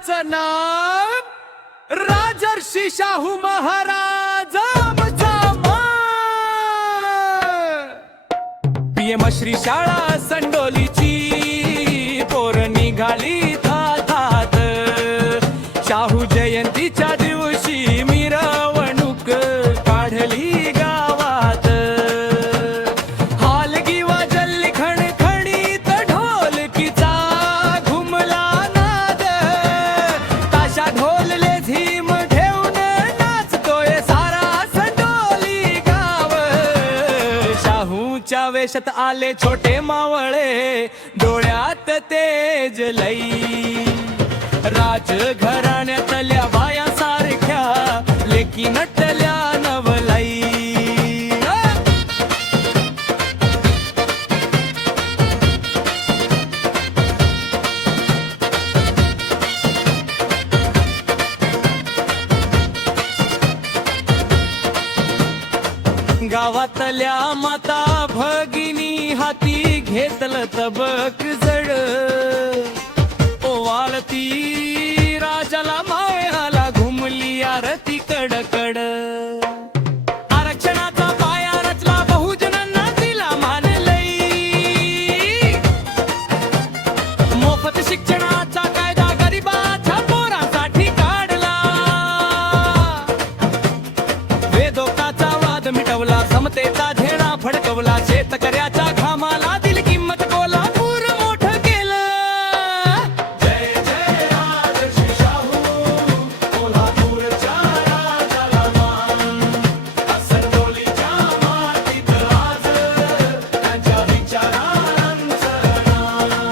त्याचं नाव राजर्षी शाहू महाराज आमचा पीएम श्री शाळा संडोलीची पोर निघाली थातात शाहू जयंतीच्या दिवशी मिरवणूक काढली गावात हालगी वाजली खणखणीत ढोलकीचा घुमला नाद ताशा ढोलले झीम ठेवून नाचतोय सारा संडोली गाव शाहूच्या वेशात आले छोटे मावळे डोळ्यात तेज लई राजघराण्यातल्या बायासारख्या लेकी नटल्या नवलाई गावातल्या माता भगिनी हाती घेतलं तबक जड ओवाळती राजाला मायाला घुमली आरती कडकड आरक्षणाचा पाया रचला बहुजनांना दिला मान लई मोफत शिक्षणाचा कायदा गरिबाच्या पोरांसाठी काढला वेदोक्ताचा वाद मिटवला समतेचा झेडा फडकवला शेतकऱ्याच्या घामाला दिली किंमत कोल्हापूर मोठं केलं जय जय राजर्षी शाहू कोल्हापूरच्या राजाला मान संडोलीच्या मातीत आज त्यांच्या विचारांचं नाव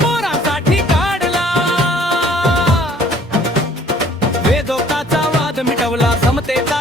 पोरांसाठी काढला वेदोक्ताचा वाद मिटवला समतेचा